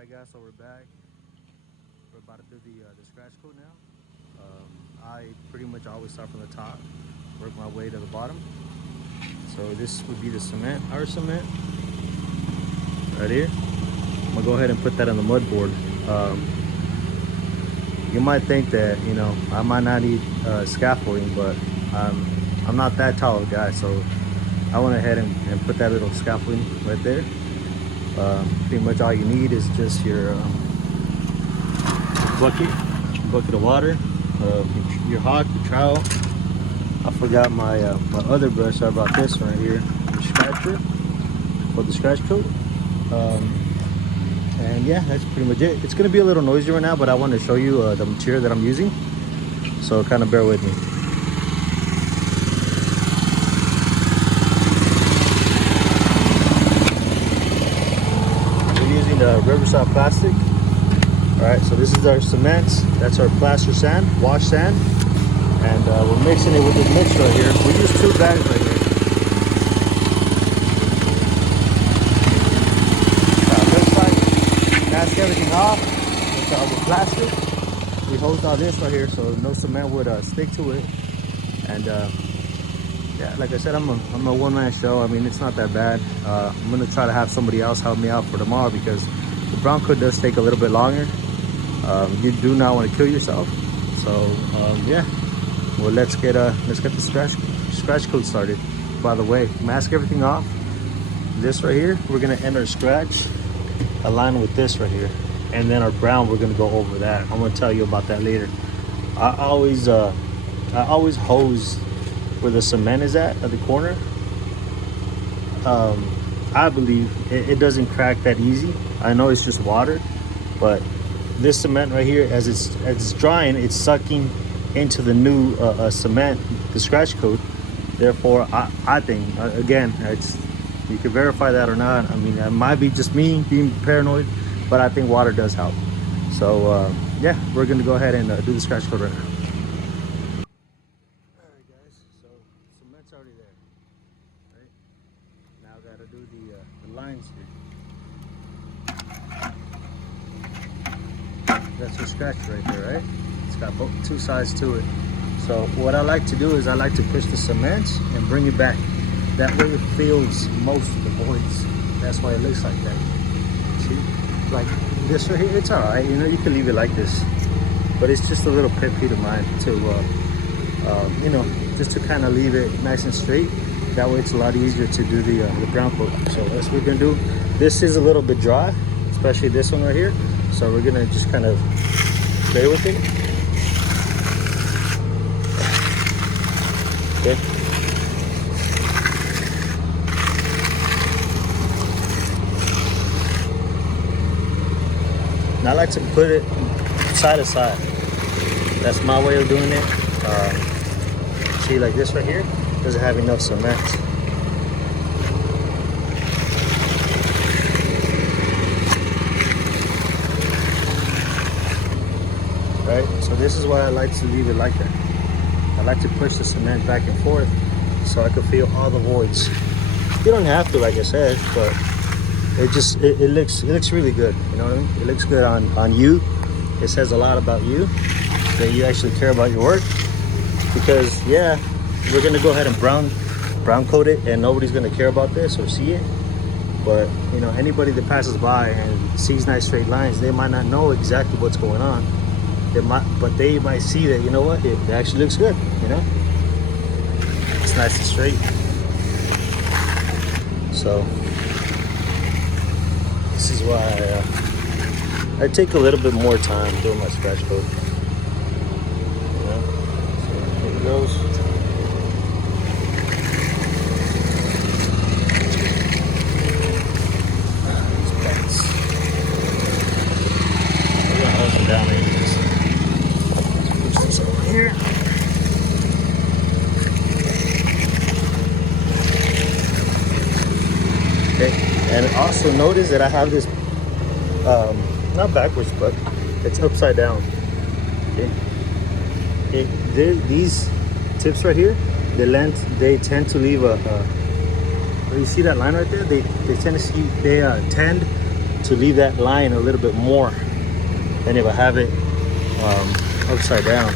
Alright guys, so we're back. We're about to do the scratch coat now. I pretty much always start from the top, work my way to the bottom. So this would be the cement, our cement, right here. I'm gonna go ahead and put that on the mud board. You might think that, you know, I might not need scaffolding, but I'm not that tall of a guy, so I went ahead and put that little scaffolding right there. Pretty much all you need is just your bucket of water, your hawk, your trowel. I forgot my my other brush. So I brought this one right here, the scratcher for the scratch coat. And yeah, that's pretty much it. It's gonna be a little noisy right now, but I want to show you the material that I'm using, so kind of bear with me. We're using the Riverside plastic. All right, so this is our cement. That's our plaster sand, wash sand, and we're mixing it with this mix right here. We use 2 bags right here. Looks like mask everything off with the plastic. We hosed all this right here so no cement would stick to it. And yeah, like I said, I'm a one-man show. I mean, it's not that bad. I'm gonna try to have somebody else help me out for tomorrow because the brown coat does take a little bit longer. You do not want to kill yourself. So yeah, well, let's get the scratch coat started. By the way, mask everything off. This right here, we're gonna end our scratch align with this right here, and then our brown, we're gonna go over that. I'm gonna tell you about that later. I always hose where the cement is at the corner. I believe it doesn't crack that easy. I know it's just water, but this cement right here, as it's drying, it's sucking into the new cement, the scratch coat. Therefore, I think again, you can verify that or not. I mean, it might be just me being paranoid, but I think water does help. So yeah, we're gonna go ahead and do the scratch coat right now. All right, guys. So cement's already there, right? Now I gotta do the lines here. That's your scratch right there, right? It's got both 2 sides to it. So what I like to do is I like to push the cement and bring it back. That way it fills most of the voids. That's why it looks like that. See, like this right here, it's all right. You know, you can leave it like this, but it's just a little pet peeve of mine to, you know, just to kind of leave it nice and straight. That way it's a lot easier to do the brown coat. So that's what we're gonna do. This is a little bit dry, especially this one right here. So we're gonna just kind of play with it. Okay. And I like to put it side to side. That's my way of doing it. See, like this right here doesn't have enough cement. Right? So this is why I like to leave it like that. I like to push the cement back and forth so I can feel all the voids. You don't have to, like I said, but it looks really good. You know what I mean? It looks good on you. It says a lot about you, that you actually care about your work. Because yeah, we're gonna go ahead and brown coat it, and nobody's gonna care about this or see it. But you know, anybody that passes by and sees nice straight lines, they might not know exactly what's going on. They might see that, you know what, it actually looks good. You know, it's nice and straight. So this is why I take a little bit more time doing my scratch coat. You know, so here it goes. These pants. We're gonna hose them down here. Push this over here. Okay, and also notice that I have this, not backwards, but it's upside down. Okay, these tips right here, they tend to leave a you see that line right there? They tend to leave that line a little bit more than if I have it upside down.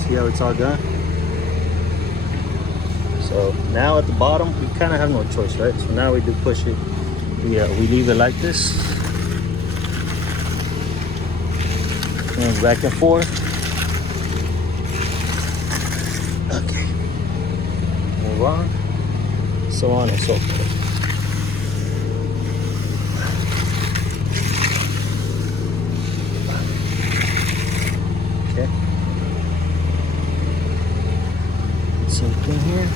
See how it's all done? So now at the bottom, we kind of have no choice, right? So now we do push it. We leave it like this. And back and forth. Okay. Move on. So on and so forth. Okay. Same thing here.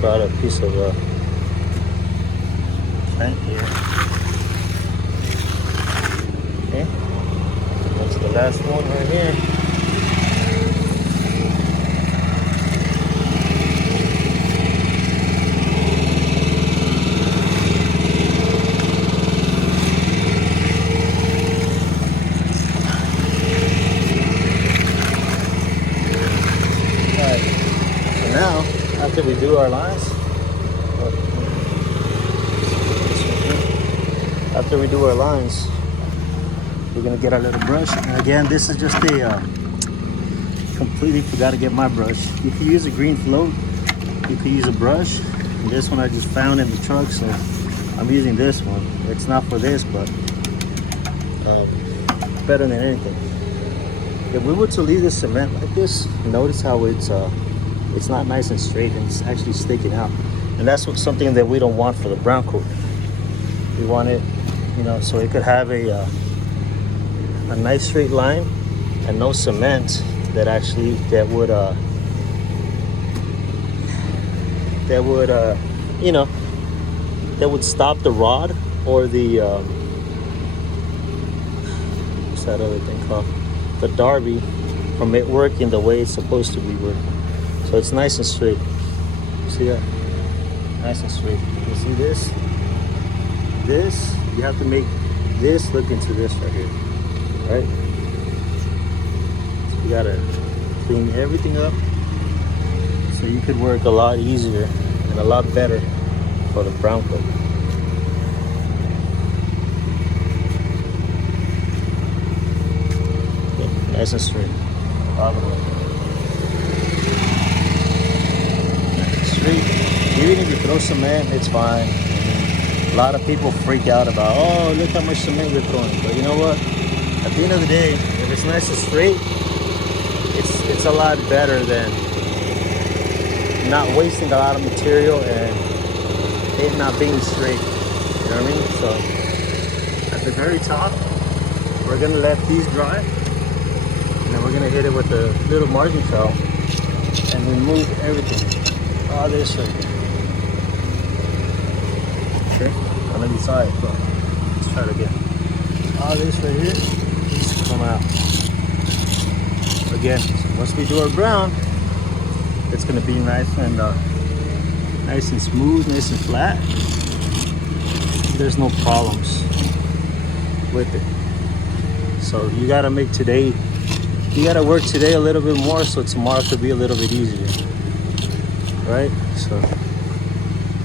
Brought a piece of vent here. Okay, that's the last one right here. All right, so now after we do our lines, we're gonna get our little brush. And again, this is just a completely forgot to get my brush. You can use a green float, you can use a brush. And this one I just found in the truck, so I'm using this one. It's not for this, but better than anything. If we were to leave this cement like this, notice how it's not nice and straight, and it's actually sticking out. And that's something that we don't want for the brown coat. We want it, you know, so it could have a nice straight line and no cement that would stop the rod or the what's that other thing called, the derby, from it working the way it's supposed to be working. So it's nice and straight. See that? Nice and straight. You see this? This, you have to make this look into this right here, right? So you gotta clean everything up so you could work a lot easier and a lot better for the brown coat. Okay, nice and straight, all the way. Nice and straight. Even if you throw cement, it's fine. A lot of people freak out about, oh, look how much cement you're throwing. But you know what? At the end of the day, if it's nice and straight, it's a lot better than not wasting a lot of material and it not being straight. You know what I mean? So at the very top, we're gonna let these dry, and then we're gonna hit it with a little margin trowel and remove everything. All this right here. Okay, I know you saw it, but let's try it again. All this right here needs to come out. Again, once we do our brown, it's gonna be nice and smooth, nice and flat. There's no problems with it. So you gotta work today a little bit more so tomorrow could be a little bit easier, right? So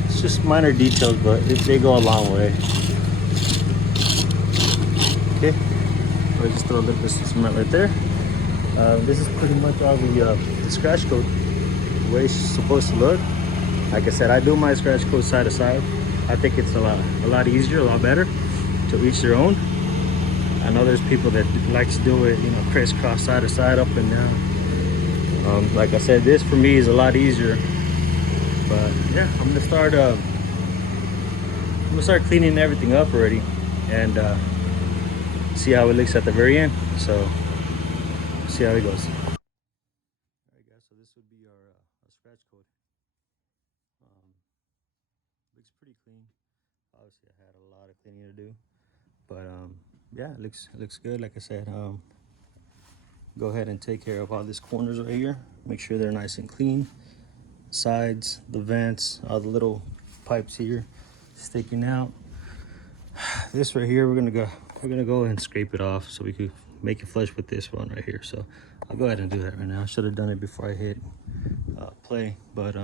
it's just minor details, but they go a long way. Okay, I'll just throw a little bit of cement right there. This is pretty much all the scratch coat, the way it's supposed to look. Like I said, I do my scratch coat side to side. I think it's a lot easier, a lot better, to each their own. I know there's people that like to do it, you know, crisscross side to side, up and down. Like I said, this for me is a lot easier. But yeah, I'm gonna start cleaning everything up already, and see how it looks at the very end. So see how it goes. All right, guys. So this would be our scratch coat. Looks pretty clean. Obviously, I had a lot of cleaning to do, but yeah, it looks good. Like I said, go ahead and take care of all these corners right here. Make sure they're nice and clean. Sides, the vents, all the little pipes here sticking out. This right here, we're gonna we're gonna go and scrape it off so we could make it flush with this one right here. So I'll go ahead and do that right now. I should have done it before I hit play, but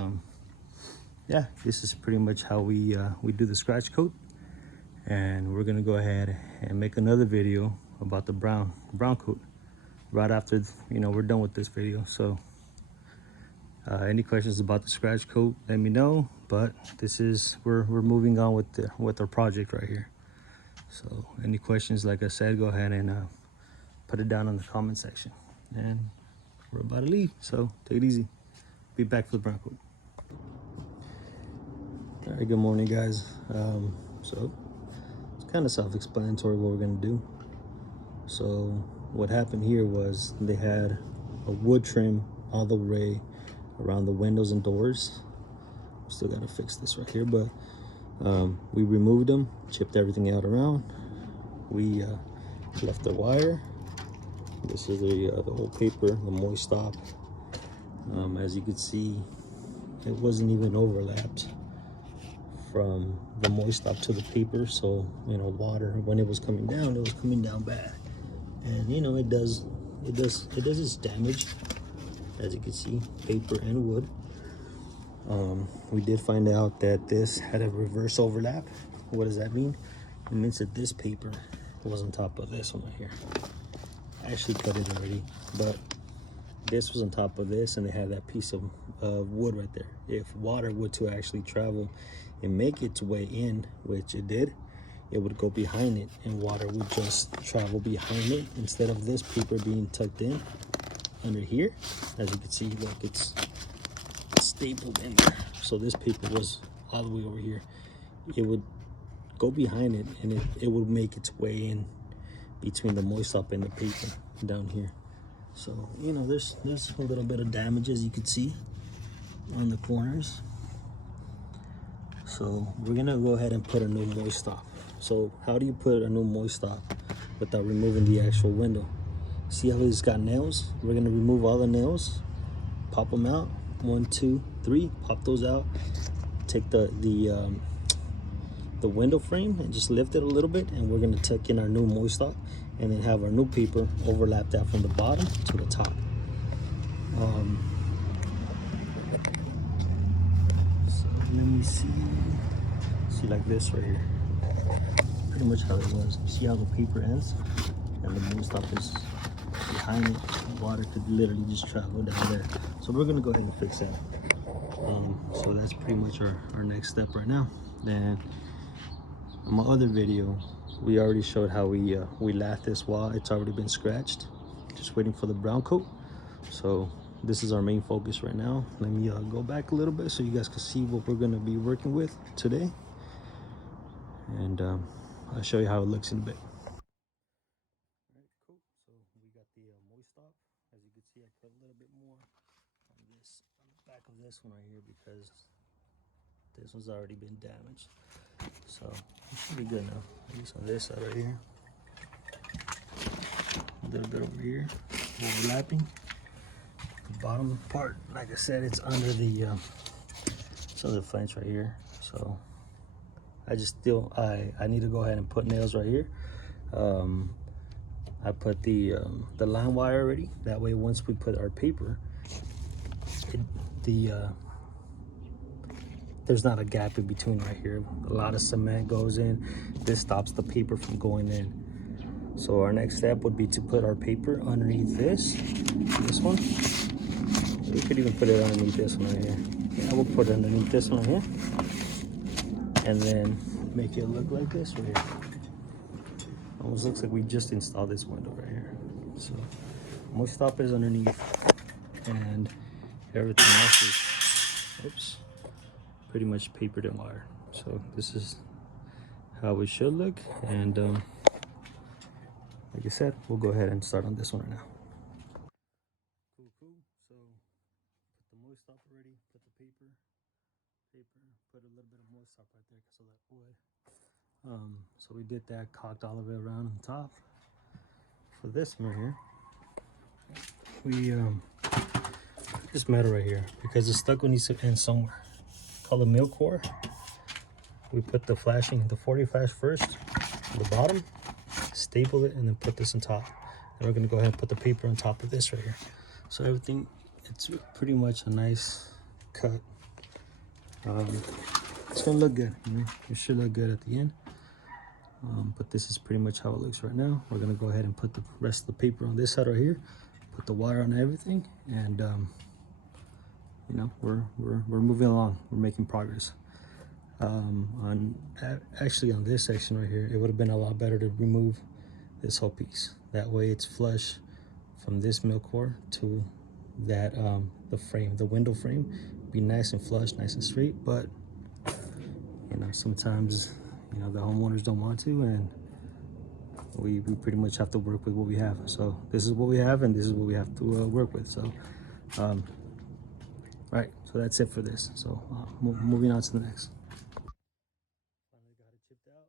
yeah, this is pretty much how we do the scratch coat. And we're gonna go ahead and make another video about the brown coat right after, you know, we're done with this video. So any questions about the scratch coat, let me know. But this is, we're moving on with our project right here. So any questions, like I said, go ahead and put it down in the comment section. And we're about to leave, so take it easy. Be back for the brown coat. All right, good morning, guys. So it's kind of self-explanatory what we're gonna do. So what happened here was they had a wood trim all the way around the windows and doors. Still gotta fix this right here, but we removed them, chipped everything out around. We left the wire. This is the old paper, the moist stop. As you can see, it wasn't even overlapped from the moist stop to the paper. So, you know, water, when it was coming down, it was coming down bad. And you know, it does its damage, as you can see, paper and wood. We did find out that this had a reverse overlap. What does that mean? It means that this paper was on top of this one right here. I actually cut it already, but this was on top of this, and they had that piece of wood right there. If water were to actually travel and make its way in, which it did, it would go behind it, and water would just travel behind it instead of this paper being tucked in under here. As you can see, look, it's stapled in there. So this paper was all the way over here. It would go behind it, and it would make its way in between the moist stop and the paper down here. So, you know, there's a little bit of damage, as you can see, on the corners. So we're gonna go ahead and put a new moist stop. So how do you put a new moist stop without removing the actual window? See how it's got nails? We're gonna remove all the nails, pop them out, 1, 2, 3, pop those out. Take the window frame and just lift it a little bit, and we're gonna tuck in our new moist stop, and then have our new paper overlap that from the bottom to the top. So let me see like this right here. Pretty much how it was. See how the paper ends, and the moist stop is behind it. Water could literally just travel down there. So we're gonna go ahead and fix that. So that's pretty much our next step right now. Then on my other video, we already showed how we lath this wall. It's already been scratched, just waiting for the brown coat. So this is our main focus right now. Let me go back a little bit so you guys can see what we're gonna be working with today, and I'll show you how it looks in a bit. All right, cool. So we got the moist stop. As you can see, I put a little bit more on the back of this one right here, because this one's already been damaged. So it should be good now. At least on this side right here. A little bit over here, overlapping. The bottom part, like I said, it's under the fence right here. So I need to go ahead and put nails right here. I put the line wire already. That way, once we put our paper, there's not a gap in between right here. A lot of cement goes in. This stops the paper from going in. So our next step would be to put our paper underneath this one. We could even put it underneath this one right here. Yeah, we'll put it underneath this one right here, and then make it look like this right here. Almost looks like we just installed this window right here. So moist stop is underneath, and everything else is, oops, pretty much papered and wire. So this is how it should look, and like I said, we'll go ahead and start on this one right now. Cool. So put the moist stop already, put the paper, put a little bit of moist stop right there because of that wood. So we did that, caulked all the way around on top. For this one right here, we this metal right here, because the stucco needs to end somewhere, called the mill core. We put the 40 flash first on the bottom, staple it and then put this on top. And we're gonna go ahead and put the paper on top of this right here. So everything, it's pretty much a nice cut. It's gonna look good. It should look good at the end. But this is pretty much how it looks right now. We're gonna go ahead and put the rest of the paper on this side right here, put the wire on everything, and you know, we're moving along. We're making progress. Actually on this section right here, it would have been a lot better to remove this whole piece. That way it's flush from this mill core to that the frame, the window frame, be nice and flush, nice and straight. But you know, sometimes, you know, the homeowners don't want to, and we pretty much have to work with what we have. So this is what we have, and this is what we have to work with. So right, so that's it for this. So moving on to the next. Finally got it chipped out.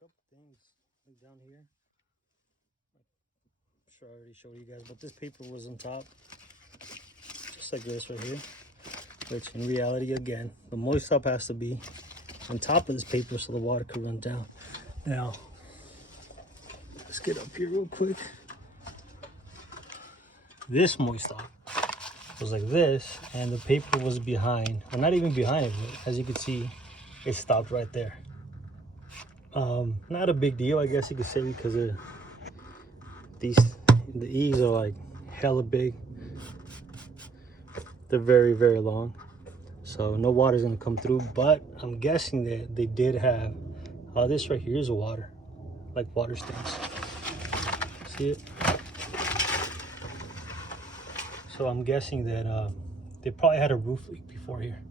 A couple things down here. I'm sure I already showed you guys, but this paper was on top, just like this right here. Which in reality, again, the moist top has to be on top of this paper so the water could run down. Now, let's get up here real quick. This moist top was like this, and the paper was behind, well, not even behind it, but as you can see, it stopped right there. Not a big deal, I guess you could say, because the eaves are like hella big. They're very, very long, so no water's gonna come through. But I'm guessing that they did have this right here is water, like water stains. See it? So I'm guessing that they probably had a roof leak before here,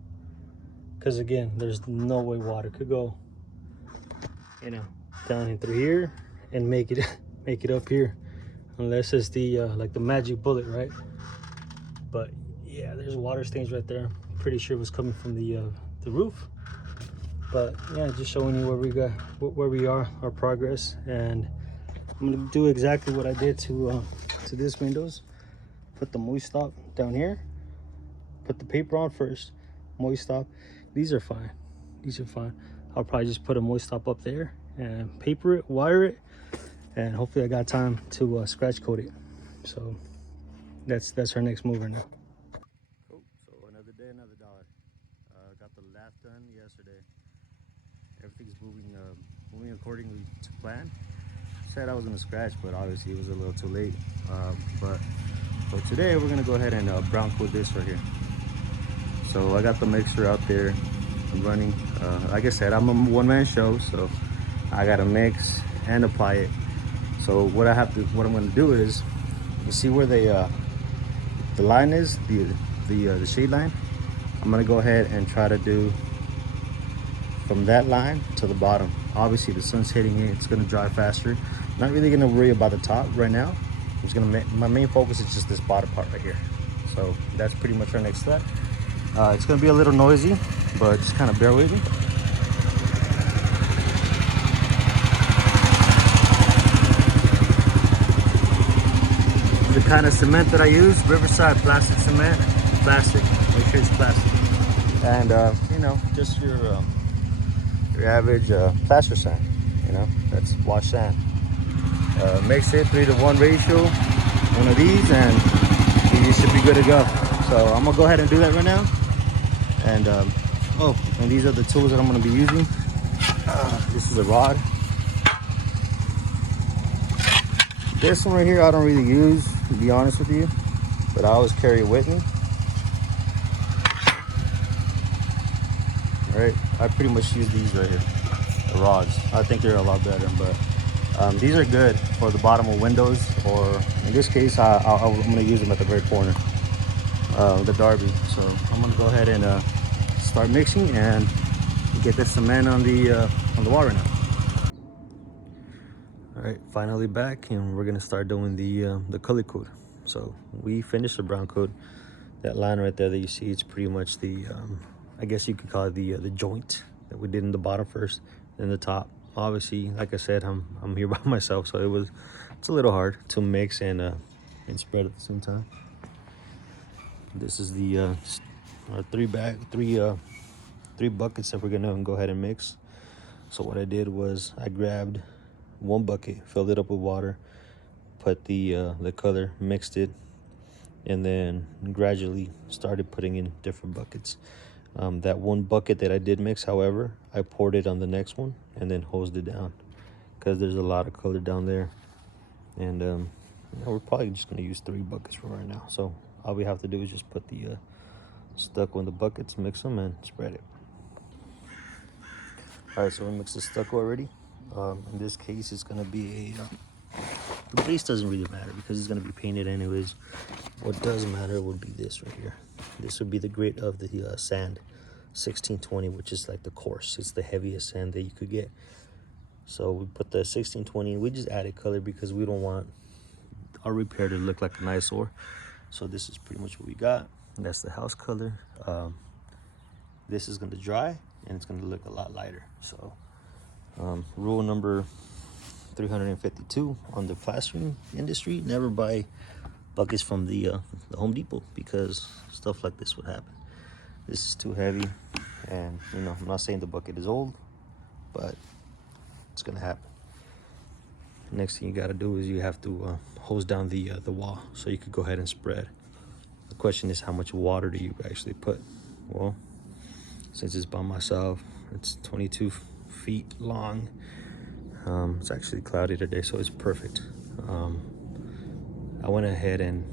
because again, there's no way water could go, you know, down in through here and make it up here, unless it's the like the magic bullet, right? But yeah, there's water stains right there. Pretty sure it was coming from the roof. But yeah, just showing you where we are, our progress. And I'm gonna do exactly what I did to this windows. Put the moist stop down here, put the paper on first, moist stop. These are fine, these are fine. I'll probably just put a moist stop up there and paper it, wire it, and hopefully I got time to scratch coat it. So that's our next move right now. Cool. So another day, another dollar. Got the lath done yesterday. Everything's moving accordingly to plan. Said I was gonna scratch, but obviously it was a little too late. But today we're gonna go ahead and brown coat this right here. So I got the mixture out there running. Like I said, I'm a one-man show, so I gotta mix and apply it. So what I'm gonna do is, you see where the line is, the shade line. I'm gonna go ahead and try to do from that line to the bottom. Obviously the sun's hitting it, it's gonna dry faster. Not really gonna worry about the top right now. I'm just gonna my main focus is just this bottom part right here. So that's pretty much our next step. It's gonna be a little noisy, but just kind of bear with me. The kind of cement that I use, Riverside plastic cement, plastic. Make sure it's plastic, and you know, just your average plaster sand. You know, that's wash sand. Mix it 3-to-1 ratio, one of these, and you should be good to go. So I'm gonna go ahead and do that right now. And and these are the tools that I'm gonna be using. This is a rod. This one right here I don't really use, to be honest with you, but I always carry it with me. All right, I pretty much use these right here, the rods. I think they're a lot better, but these are good for the bottom of windows, or in this case, I'm gonna use them at the very corner, the Derby. So I'm gonna go ahead and start mixing and get the cement on the wall right now. All right, finally back, and we're gonna start doing the color coat. So we finished the brown coat. That line right there that you see, it's pretty much the I guess you could call it the joint that we did in the bottom first, then the top. Obviously, like I said, I'm here by myself, so it's a little hard to mix and spread at the same time. This is the our three buckets that we're gonna go ahead and mix. So what I did was I grabbed one bucket, filled it up with water, put the color, mixed it, and then gradually started putting in different buckets. That one bucket that I did mix, however, I poured it on the next one and then hosed it down because there's a lot of color down there. And we're probably just going to use 3 buckets for right now. So all we have to do is just put the stucco in the buckets, mix them, and spread it. All right, so we mixed the stucco already. In this case, it's going to be the base doesn't really matter because it's going to be painted anyways. What does matter would be this right here. This would be the grade of the sand, 1620, which is like the coarse. It's the heaviest sand that you could get. So we put the 1620. We just added color because we don't want our repair to look like an eyesore. So this is pretty much what we got. And that's the house color. This is going to dry and it's going to look a lot lighter. So rule number 352 on the plastering industry: never buy buckets from the Home Depot because stuff like this would happen. This is too heavy, and you know, I'm not saying the bucket is old, but it's gonna happen. Next thing you got to do is you have to hose down the wall so you could go ahead and spread. The question is, how much water do you actually put? Well, since it's by myself, it's 22 feet long. It's actually cloudy today, so it's perfect. I went ahead and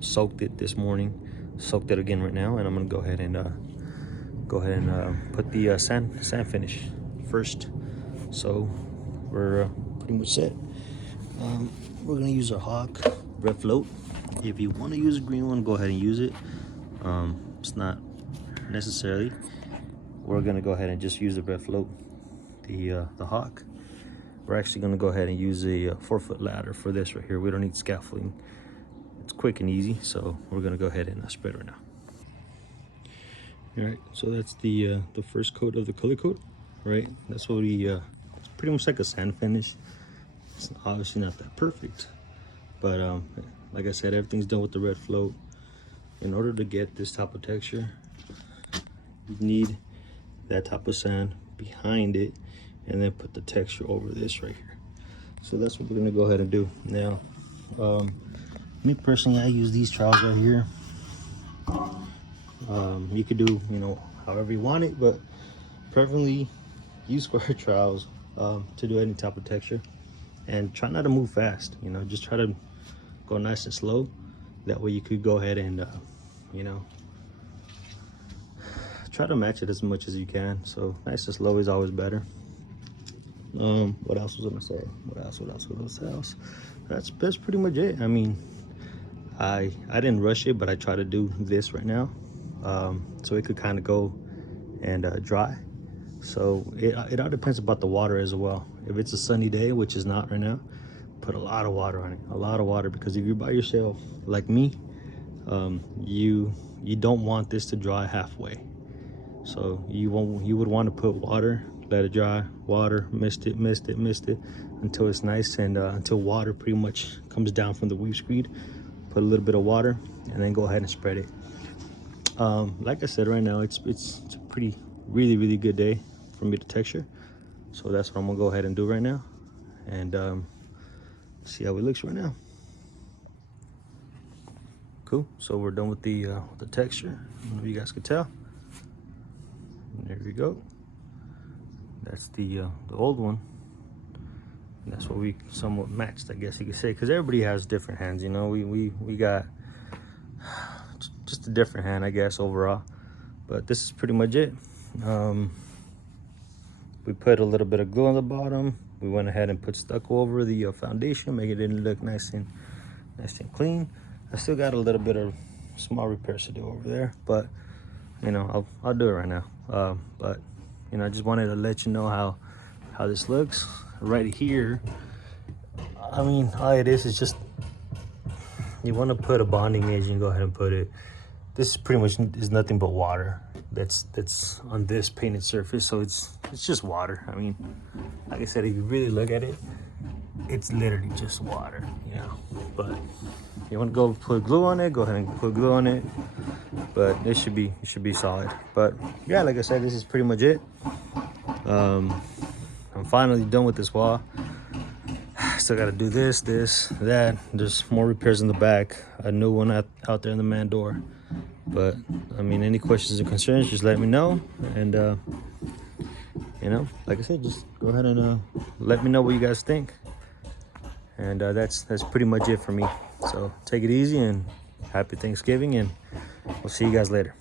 soaked it this morning, soaked it again right now, and I'm gonna go ahead and put the sand finish first. So we're pretty much set. We're gonna use our Hawk red float. If you want to use a green one, go ahead and use it. It's not necessarily. We're gonna go ahead and just use the red float, the Hawk. We're actually gonna go ahead and use a 4-foot ladder for this right here. We don't need scaffolding. It's quick and easy, so we're gonna go ahead and spread right now. All right, so that's the first coat of the color coat, right? That's what we. It's pretty much like a sand finish. It's obviously not that perfect, but like I said, everything's done with the red float. In order to get this type of texture, you need that type of sand behind it, and then put the texture over this right here. So that's what we're gonna go ahead and do now. Me personally, I use these trowels right here. You could do, you know, however you want it, but preferably use square trowels to do any type of texture. And try not to move fast, you know, just try to go nice and slow. That way you could go ahead and you know, try to match it as much as you can. So nice and slow is always better. What else was I gonna say? What else? That's pretty much it. I mean, I didn't rush it, but I try to do this right now, so it could kind of go and dry. So it all depends about the water as well. If it's a sunny day, which is not right now, put a lot of water on it, a lot of water, because if you're by yourself like me, you don't want this to dry halfway. So you would want to put water, let it dry, water, mist it until it's nice, and until water pretty much comes down from the weave screed. Put a little bit of water and then go ahead and spread it. Like I said, right now it's a pretty really good day for me to texture, so that's what I'm gonna go ahead and do right now, and see how it looks right now. Cool. So we're done with the texture. I don't know if you guys could tell. There we go. That's the old one. And that's what we somewhat matched, I guess you could say, because everybody has different hands, you know. We got just a different hand, I guess, overall. But this is pretty much it. We put a little bit of glue on the bottom. We went ahead and put stucco over the foundation, make it look nice and clean. I still got a little bit of small repairs to do over there, but you know, I'll do it right now. But you know, I just wanted to let you know how this looks right here. I mean, all it is just you want to put a bonding agent, and go ahead and put it. This pretty much is nothing but water that's on this painted surface, so it's just water. I mean, like I said, if you really look at it, it's literally just water, you know. But if you want to go put glue on it, go ahead and put glue on it. But it should be solid. But yeah, like I said, this is pretty much it. I'm finally done with this wall. Still got to do this, that. There's more repairs in the back. A new one out there in the man door. But I mean, any questions or concerns, just let me know. And you know, like I said, just go ahead and let me know what you guys think. And that's pretty much it for me. So take it easy and happy Thanksgiving, and we'll see you guys later.